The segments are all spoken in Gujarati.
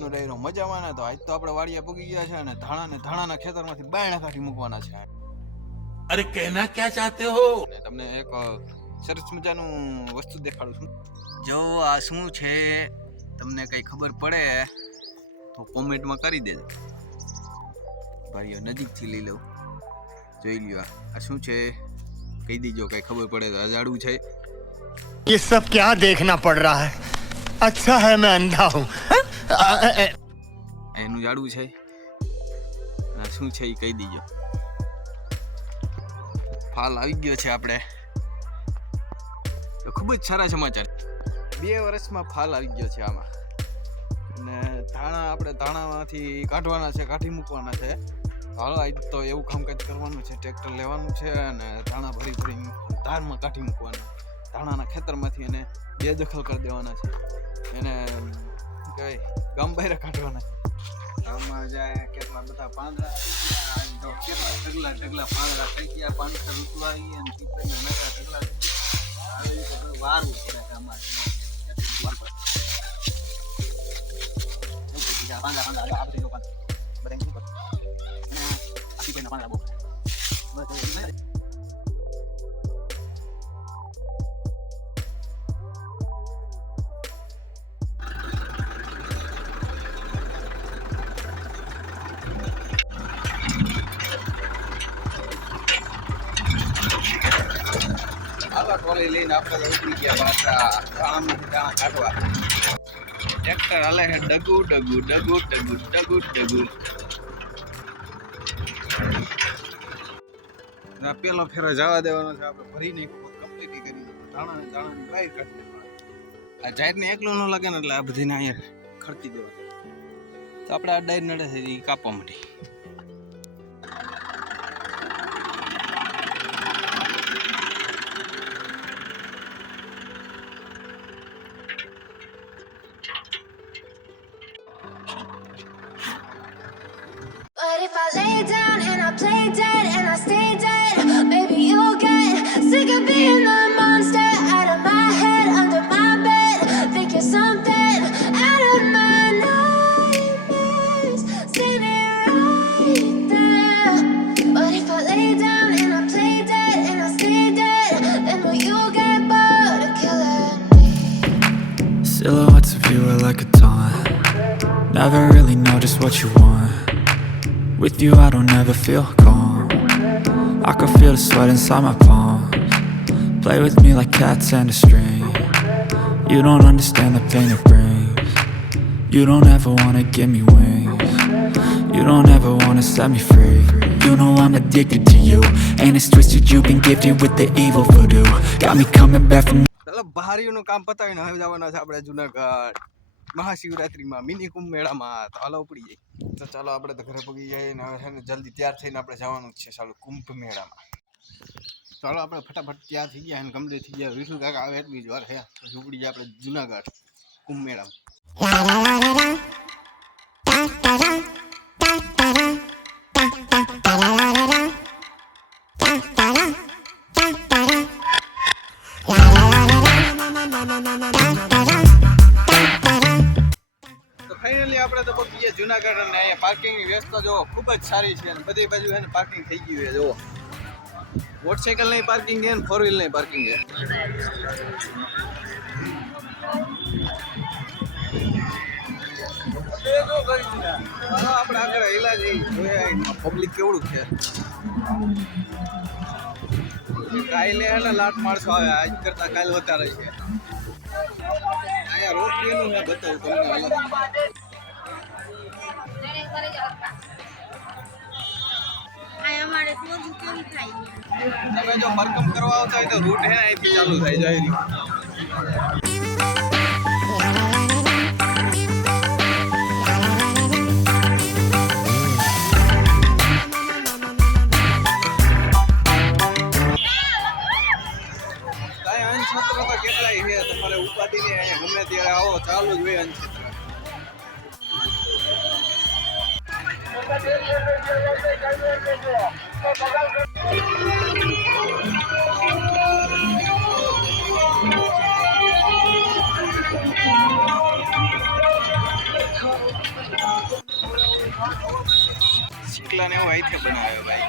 નો ડાયરો મજામાં ને. તો આજ તો આપણે વાડિયા પૂગી ગયા છે અને ધાણાના ખેતરમાંથી બાયણા કાઢી મૂકવાના છે. અરે કહેના ક્યાં ચાહતે હો? તમને એક સરસ મજાનું વસ્તુ દેખાડું છું. જો આ શું છે તમને કઈ ખબર પડે તો કોમેન્ટમાં કરી દેજો. ભાઈઓ નજીકથી લઈ લઉં, જોઈ લ્યો આ શું છે કહી દીજો. કઈ ખબર પડે તો અજાડું છે. ये सब क्या देखना पड़ रहा है? अच्छा है मैं अंधा हूँ. એનું જાડવું છે. શું છે એ કહી દીજો. ફાલ આવી ગયો છે આપણે તો ખૂબ જ સારા સમાચાર. 2 વર્ષમાં ફાલ આવી ગયો છે આમાં. અને આપણે ધાણામાંથી કાઢવાના છે, કાઢી મૂકવાના છે. હાલો આજ તો એવું કામકાજ કરવાનું છે. ટ્રેક્ટર લેવાનું છે અને ધાણા ભરી ધારમાં કાઢી મૂકવાના. ધાણાના ખેતરમાંથી એને બેદખલ કરી દેવાના છે. એને કઈ ગામ બહાર કાઢવાના છે. ગામમાં જાય કેટલા બધા પાંદડા તો કેટલા ઢગલા પાંદડા થઈ ગયા. 500 ઋતુ આવી અને પીપળના નગરા ઢગલા આવી રીતે વારવું પડે છે અમારે. પાંદડા આ બધા લોકો બધા શું કરે આ પીપળના પાંદડા બહુ ટ્રોલી લઈને આપણે ઉતરી ગયા પાછા ધાણામાંથી ધાણા કાઢવા. ટ્રેક્ટર હાલે છે ડગુ ડગુ ડગુ ડગુ ડગુ ડગુ. પેલો ફેરો જવા દેવાનો છે. આપણે ભરીને કમ્પ્લીટ કરી ધાણાની બહાર કાઢી દેવાનું. આ જાહેરને એકલું ન લાગે ને એટલે આ બધીને અહીંયા ખર્ચી દેવાનું. તો આપણે આ ડાયર નડે છે એ કાપવા માંડી. But if I lay down and I play dead and I stay dead, maybe you'll get sick of being the monster out of my head, under my bed, thinking something out of my nightmares, standing right there. But if I lay down and I play dead and I stay dead, then will you get bored of killing me? Silhouettes of you are like a taunt. Never really know just what you want. With you I don't ever feel calm. I can feel the sweat inside my palms. Play with me like cats and a string. You don't understand the pain it brings. You don't ever wanna give me wings. You don't ever wanna set me free. You know I'm addicted to you, and it's twisted you've been gifted with the evil voodoo. Got me coming back from ચાલો બહારીઓનું કામ પતાવીને હવે જવાના છે આપણે જુનાગઢ મહાશિવરાત્રીમાં મિની કુંભ મેળામાં. તો હાલો ઉપડી જાય. તો ચાલો આપણે તો ઘરે પગી જઈએ ને હવે છે ને જલ્દી તૈયાર થઈને આપણે જવાનું જ છે ચાલો કુંભ મેળામાં. ચાલો આપણે ફટાફટ તૈયાર થઈ ગયા અને કમ્પ્લીટ થઈ ગયા. વિઠુ કાકા આવે એટલી જ વાર છે પછી ઉપડી જાય આપણે જુનાગઢ કુંભ મેળામાં. ફાઇનલી આપણે તો પહોંચી જુનાગઢ અને અહીંયા પાર્કિંગની વ્યવસ્થા જો ખૂબ જ સારી છે અને બધી બાજુ એને પાર્કિંગ થઈ ગયું છે. જુઓ મોટરસાઇકલ નહીં પાર્કિંગ છે અને 4 વ્હીલ નહીં પાર્કિંગ છે. આપણે આગળ હેલા જઈએ પબ્લિક કેવડું છે. કાલે એને લાટ માણસો આવે આજ કરતા કાલે વધારે છે. અહીંયા રોપવેનું મેં બતાવું તમને. તમે જો મરકમ કરવા આવતા હોય તો રૂટ હે અહીંથી ચાલુ થાય જાય. અંશત્ર તો કેટલાય છે. તમારે ઉપાધિ ને અહીંયા ગમે ત્યારે આવો ચાલુ જ હોય અંશત્ર. શીકલા ને એવું અહીંથી બનાવે ભાઈ.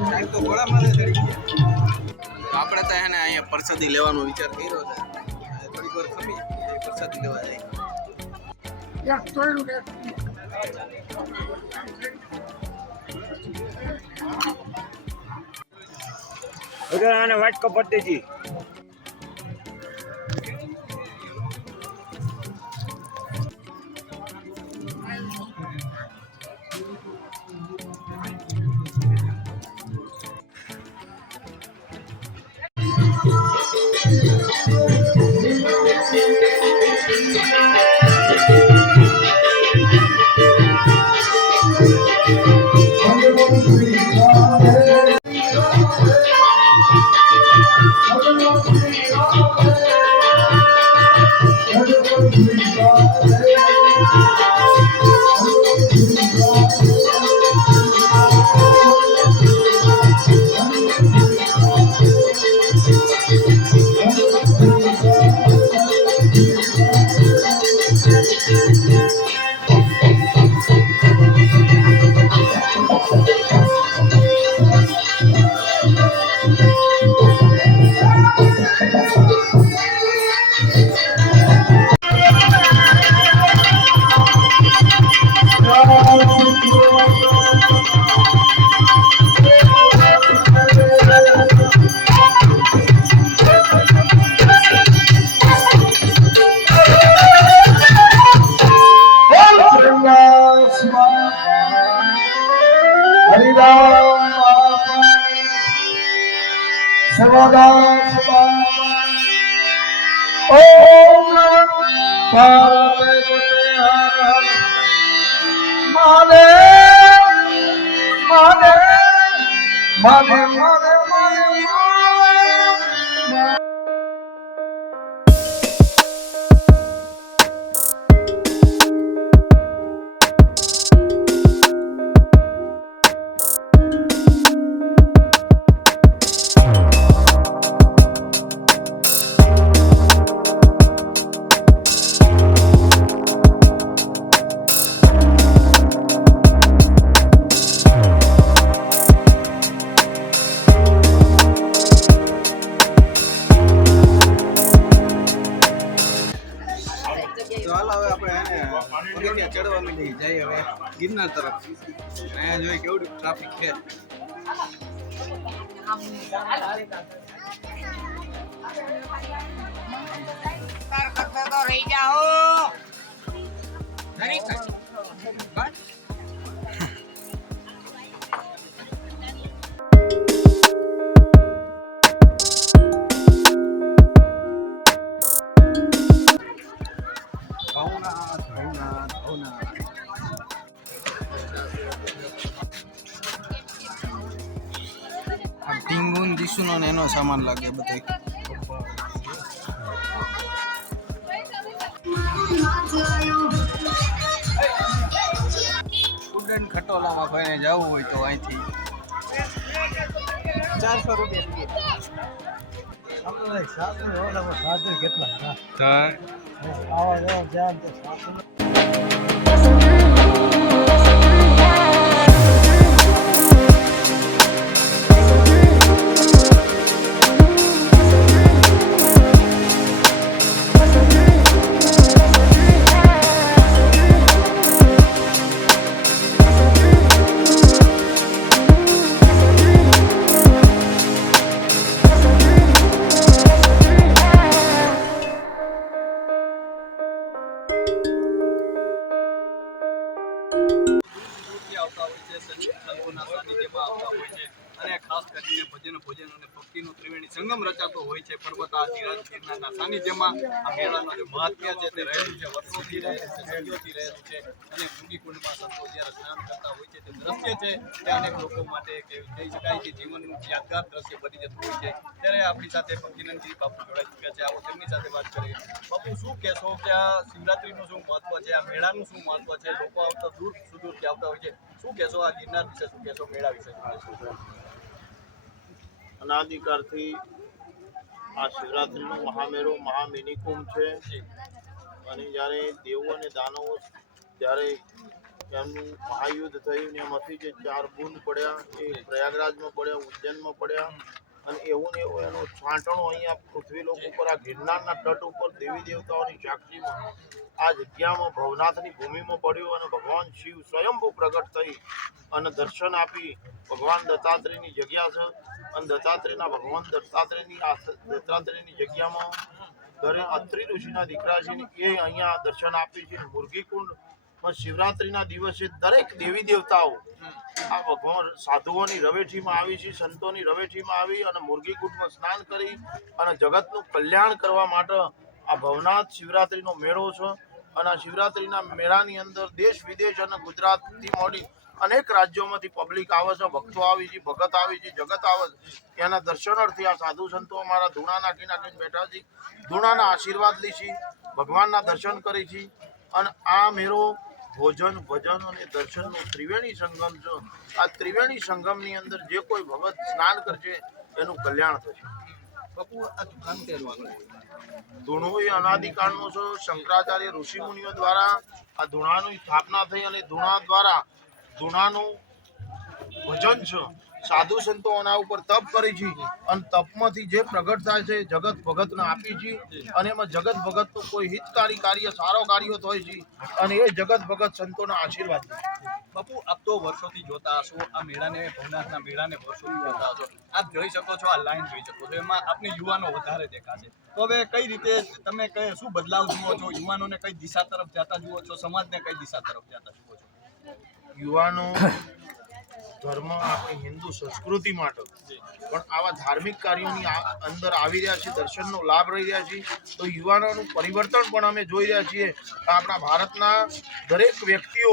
સાહેબ તો ઘોડામાં ચડી ગયા. આપણે તો એને અહીંયા પ્રસાદી લેવાનો વિચાર કર્યો છે. થોડીક વાર ખમી પ્રસાદી લેવા જાય. આને વાટકો પટ્ટીજી પગથિયા ચડવા માંડી જઈએ હવે ગિરનાર તરફ. અહીંયા જોઈએ કેવડું ટ્રાફિક છે. રહી જાઓ ટીંગુન દીસુનો ને એનો સામાન લાગે બધો. સ્ટુડન્ટ ખટોલામાં કોઈને જવું હોય તો અહીંથી 400 રૂપિયા. આવતા હોય છે, સંતોના સાનિધ્યમાં આવતા હોય છે અને ખાસ કરીને ભોજન અને ભક્તિનો ત્રિવેણી સંગમ રચાતો હોય છે પર્વતાધિરાજ ગિરનારના સાનિધ્યમાં. આ મેળાનો જે મહાત્મ્ય છે તે રહેલું છે, વર્ષોથી રહેલું છે, સદીઓથી રહેલું છે અને મુંગીકુંડમાં સંતો જ્યારે સ્નાન કરતા હોય છે તે દ્રશ્ય છે તે અનેક લોકો માટે કહી શકાય કે જીવનનું યાદગાર દ્રશ્ય બની જતું હોય છે. ત્યારે આપણી સાથે ભક્તિનંદજી બાપુ જોડાઈ ચૂક્યા છે. આવો તેમની સાથે વાત કરીએ. બાપુ, શું કહેશો કે આ શિવરાત્રીનું શું મહત્વ છે, આ મેળાનું શું મહત્વ છે? લોકો આવતા દૂર સુદૂરથી આવતા હોય છે. શું કહેશો આ ગિરનાર વિશે, શું કહેશો મેળા વિશે? અનાદિકાળથી આ શિવરાત્રિનો મહામેળો મહામિની કુંભ છે. અને જ્યારે દેવો અને દાનવો જ્યારે એમનું મહાયુદ્ધ થયું ને એમાંથી જે 4 બુંદ પડ્યા એ પ્રયાગરાજમાં પડ્યા, ઉજ્જૈનમાં પડ્યા અને એવું ને એવું એનો છાંટણો અહીંયા પૃથ્વીલોક ઉપર આ ગિરનારના તટ ઉપર દેવી દેવતાઓની સાક્ષીમાં આ જગ્યામાં ભવનાથની ભૂમિમાં પડ્યું અને ભગવાન શિવ સ્વયંભૂ પ્રગટ થઈ અને દર્શન આપી. ભગવાન દત્તાત્રેયની જગ્યા છે અને ભગવાન દત્તાત્રેયની જગ્યામાં ઘરે અત્રિ ઋષિના દીકરા છે એ અહીંયા દર્શન આપી છે. મુરગીકુંડમાં શિવરાત્રિના દિવસે દરેક દેવી દેવતાઓ આ ભગવાન સાધુઓની રવેઠીમાં આવી છે, સંતોની રવેઠીમાં આવી અને મુરગીકુંડમાં સ્નાન કરી અને જગતનું કલ્યાણ કરવા માટે આ ભવનાથ શિવરાત્રિનો મેળો છે. અને આ શિવરાત્રિના મેળાની અંદર દેશ વિદેશ અને ગુજરાતથી મોડી અનેક રાજ્યોમાંથી પબ્લિક આવે છે, ભક્તો આવી છે, ભગત આવી છે, જગત આવે છે. એના દર્શનાર્થી આ સાધુ સંતો અમારા ધૂણા નાખીને બેઠા છે. ધૂણાના આશીર્વાદ લી છે, ભગવાનના દર્શન કરી છે. અને આ મેળો ભોજન, ભજન અને દર્શનનો ત્રિવેણી સંગમ છે. આ ત્રિવેણી સંગમની અંદર જે કોઈ ભગત સ્નાન કરશે એનું કલ્યાણ થશે. બાપુ, આ દુકાન તેનું ધૂણો એ અનાદિકાળનો છે. શંકરાચાર્ય ઋષિ મુનિઓ દ્વારા આ ધૂણાની સ્થાપના થઈ અને ધૂણા દ્વારા ધૂણાનું ભજન છે. સાધુ સંતો આના ઉપર તપ કરી છે અને તપમાંથી જે પ્રગટ થાય છે જગત ભગતને આપી છે અને એમાં જગત ભગતનું કોઈ હિતકારી કાર્ય, સારો કાર્ય થાય છે અને એ જગત ભગત સંતોના આશીર્વાદ છે. બાપુ, આપ તો વર્ષોથી જોતા હશો આ મેળાને, ભવનાથના મેળાને વર્ષોથી જોતા હશો. આપ જોઈ શકો છો, આ લાઈન જોઈ શકો છો, એમાં આપને યુવાનો વધારે દેખાશે. તો હવે કઈ રીતે તમે શું બદલાવ જુઓ છો? યુવાનોને કઈ દિશા તરફ જતા જુઓ છો? સમાજને કઈ દિશા તરફ જતા જુઓ છો? યુવાનો ધર્મ, આપણી હિન્દુ સંસ્કૃતિ માટે પણ આવા ધાર્મિક કાર્યોની અંદર આવી રહ્યા છે, દર્શનનો લાભ રહી રહ્યા છે. તો યુવાનોનું પરિવર્તન પણ અમે જોઈ રહ્યા છીએ. આપણા ભારતના દરેક વ્યક્તિઓ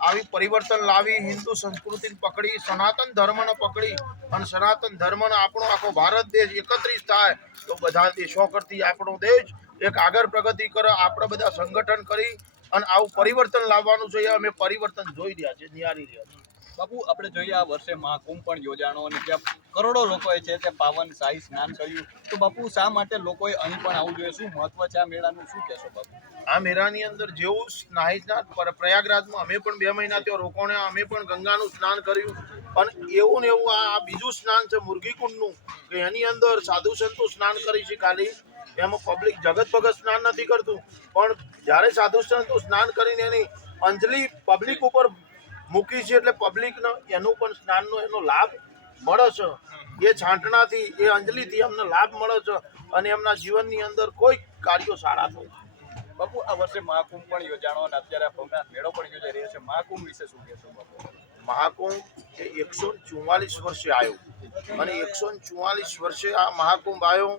આવી પરિવર્તન લાવી, હિન્દુ સંસ્કૃતિને પકડી, સનાતન ધર્મને પકડી અને સનાતન ધર્મનો આપણો આખો ભારત દેશ એકત્રિત થાય તો બધા દેશો કરતી આપણો દેશ એક આગળ પ્રગતિ કરે. આપણે બધા સંગઠન કરી અને આવું પરિવર્તન લાવવાનું છે. અમે પરિવર્તન જોઈ રહ્યા છે, નિહાળી રહ્યા છે. બાપુ, આપણે જોઈએ આ વર્ષે મહાકુંભ પણ યોજાણો અને ત્યાં કરોડો લોકોએ છે તે પાવન શાહી સ્નાન કર્યું. તો બાપુ, શા માટે લોકોએ અહીં પણ આવવું જોઈએ? શું મહત્વ છે આ મેળાનું? શું કહેશો બાપુ? આ મેળાની અંદર જેવું સ્નાહિતના પ્રયાગરાજમાં અમે પણ 2 મહિના ત્યાં રોકાણ્યા, અમે પણ ગંગાનું સ્નાન કર્યું. અને એવું ને એવું આ બીજું સ્નાન છે મુરગીકુંડનું, કે એની અંદર સાધુ સંતો સ્નાન કરી છે. ખાલી એમાં પબ્લિક જગત ભગત સ્નાન નથી કરતું, પણ જ્યારે સાધુ સંતો સ્નાન કરીને એની અંજલિ પબ્લિક ઉપર મૂકી છે એટલે પબ્લિકને એનું પણ સ્નાનનો એનો લાભ મળે છે. એ છાંટણાથી, એ અંજલિથી અમને લાભ મળે છે અને એમના જીવનની અંદર કોઈ કાર્યો સારા થાય. બાપુ, આ વર્ષે મહાકુંભ પણ યોજાણો અને અત્યારે ભવનાથ મેળો પણ યોજાઈ રહ્યો છે. મહાકુંભ વિશે શું કહેશો બાપુ? મહાકુંભ એ 144 વર્ષે આવ્યો અને 144 વર્ષે આ મહાકુંભ આવ્યો.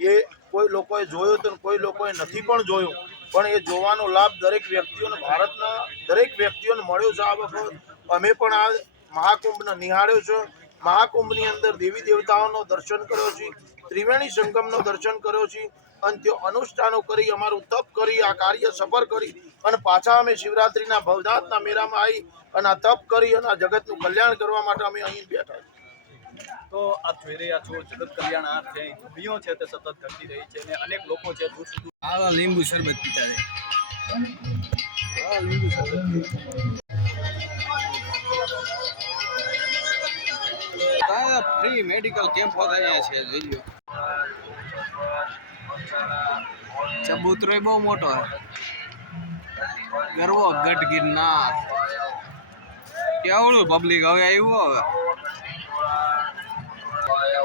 એ કોઈ લોકોએ જોયો તો કોઈ લોકોએ નથી પણ જોયો, પણ એ જોવાનો લાભ દરેક વ્યક્તિઓને, ભારતના દરેક વ્યક્તિઓને મળ્યો છે. આ વખત અમે પણ આ મહાકુંભને નિહાળ્યો છે. મહાકુંભની અંદર દેવી દેવતાઓનો દર્શન કર્યો છે, ત્રિવેણી સંગમનો દર્શન કર્યો છે અને તે અનુષ્ઠાનો કરી, અમારું તપ કરી, આ કાર્ય સફળ કરી અને પાછા અમે શિવરાત્રિના ભવનાથના મેળામાં આવી અને આ તપ કરી અને આ જગતનું કલ્યાણ કરવા માટે અમે અહીં બેઠા છીએ. તો આપ જોઈ રહ્યા છો, જગત કલ્યાણ આ છે, ધૂળીઓ છે તે સતત ઘટતી રહી છે અને અનેક લોકો છે દૂર સુધી આ લીંબુ શરબત પીતા છે. લીંબુ શરબત ફ્રી મેડિકલ કેમ્પ અહીંયા છે. જોઈ લો, ચબૂતરો બહુ મોટો છે. ગરવો ગઢ ગિરનાર કેવડું પબ્લિક હવે આવ્યું. હવે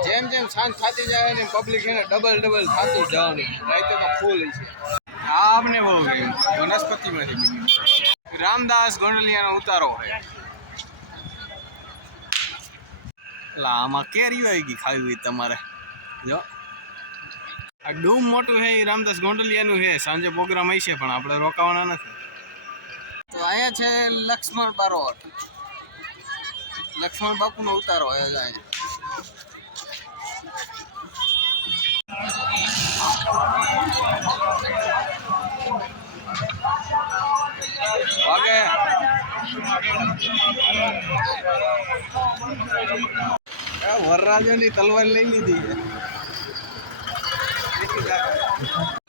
જેમ જેમ સાંજ થતી જાય ને પબ્લિક એને ડબલ થતું જવાનું. રાતે તો ફૂલ છે. આ આપને બહુ ગયું. વનસ્પતિમાંથી રામદાસ ગોંડલિયાનો ઉતારો હોય. એટલે આમાં કેરી આવી ગઈ ખાવી હોય તમારે જો આ ડૂમ મોટું છે એ રામદાસ ગોંડલિયાનું છે સાંજે પ્રોગ્રામ હશે પણ આપણે રોકાવાના નથી તો અહીંયા છે લક્ષ્મણ બારોટ લક્ષ્મણ બાપુનો ઉતારો હોય જ અહીંયા વાગે વરરાજાની તલવાર લઈ લીધી છે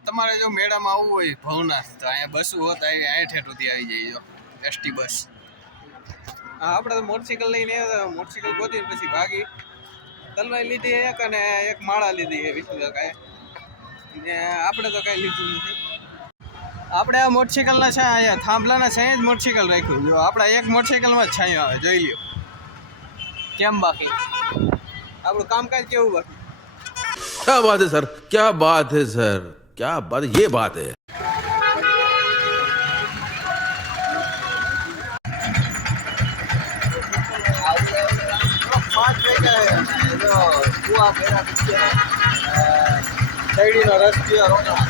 તમારે જો મેળામાં આવવું હોય ભવનાથ તો અહીંયા બસો હોત અહીંયા ઠેઠોથી આવી જાય જો એસટી બસ હા આપણે તો મોટરસાઇકલ લઈને આવ્યા મોટરસાઇકલ ગોતી પછી ભાગી તલવાર લીધી એક અને એક માળા લીધી છે 20 કાંઈ ને આપણે તો કાંઈ લીધું નથી આપણે આ મોટરસાઇકલના છે અહીંયા થાંભલાના છે જ મોટરસાઇકલ રાખ્યું જો આપણા એક મોટરસાઇકલમાં જ છાંયો આવે જોઈ લ્યો કેમ બાકી આપણું કામકાજ કેવું બાકી क्या बात है सर, क्या बात है सर, क्या बात, ये बात है. 5 વાગ્યા જો કુવા ભેરા શેરડીનો રસ પીવા રોકડા